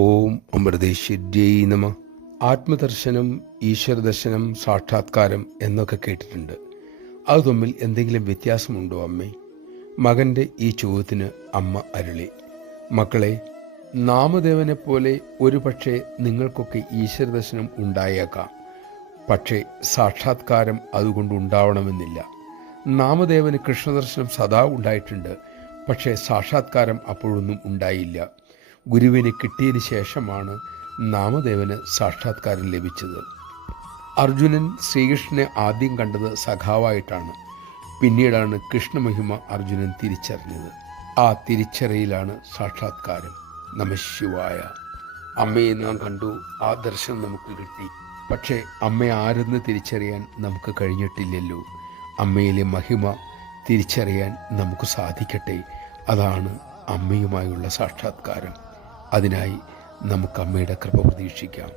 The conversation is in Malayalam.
ഓം അമൃതേശ്വര്यै നമ. ആത്മദർശനം, ഈശ്വരദർശനം, സാക്ഷാത്കാരം എന്നൊക്കെ കേട്ടിട്ടുണ്ട്. അത് തമ്മിൽ എന്തെങ്കിലും വ്യത്യാസമുണ്ടോ അമ്മേ? മകൻ്റെ ഈ ചോദ്യത്തിന് അമ്മ അരുളി, മക്കളെ, നാമദേവനെ പോലെ ഒരു പക്ഷേ നിങ്ങൾക്കൊക്കെ ഈശ്വരദർശനം ഉണ്ടായേക്കാം. പക്ഷേ സാക്ഷാത്കാരം അതുകൊണ്ട് ഉണ്ടാവണമെന്നില്ല. നാമദേവന് കൃഷ്ണദർശനം സദാ ഉണ്ടായിട്ടുണ്ട്. പക്ഷേ സാക്ഷാത്കാരം അപ്പോഴൊന്നും ഉണ്ടായില്ല. ഗുരുവിനെ കിട്ടിയതിന് ശേഷമാണ് നാമദേവന് സാക്ഷാത്കാരം ലഭിച്ചത്. അർജുനൻ ശ്രീകൃഷ്ണനെ ആദ്യം കണ്ടത് സഖാവായിട്ടാണ്. പിന്നീടാണ് കൃഷ്ണമഹിമ അർജുനൻ തിരിച്ചറിഞ്ഞത്. ആ തിരിച്ചറിയിലാണ് സാക്ഷാത്കാരം. നമഃശിവായ. അമ്മയെ നാം കണ്ടു, ആ ദർശനം നമുക്ക് കിട്ടി. പക്ഷേ അമ്മ ആരെന്ന് തിരിച്ചറിയാൻ നമുക്ക് കഴിഞ്ഞിട്ടില്ലല്ലോ. അമ്മയിലെ മഹിമ തിരിച്ചറിയാൻ നമുക്ക് സാധിക്കട്ടെ. അതാണ് അമ്മയുമായുള്ള സാക്ഷാത്കാരം. അതിനായി നമുക്ക് അമ്മയുടെ കൃപ പ്രതീക്ഷിക്കാം.